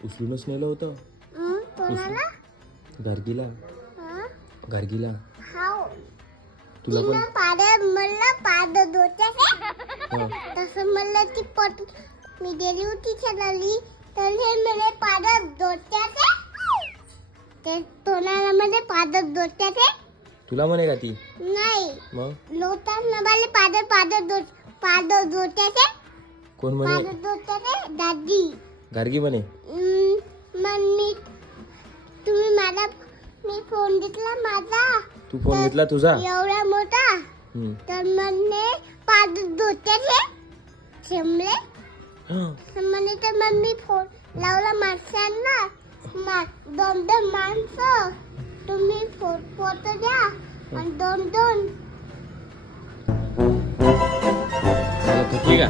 उचलूनच नेलं होतं कोणाला गार्गीला. गार्गीला हाव तुला पण पाडं मला पाडं धोत्याचे हा. तसं मला ती पट मी गेली होती शेताली तर हे मला पाडं धोत्याचे ते तोंडाला मध्ये पाडं धोत्याचे तुला म्हणे का ती नाही मग लोटांना मला पाडं धोत्याचे कोण म्हणे पाडं धोत्याचे दादी गार्गी म्हणे मग मी तुम्ही मला मी फोन घेतला माझा तू फोन घेतला तुझा एवढा मोठा हम्म. तर मने पाद धोत्याचे शेमले म्हणे तर मग मी फोन लावला माणसांना दोन माणसं तुम्ही फोटो द्या आणि दोन ठीक आहे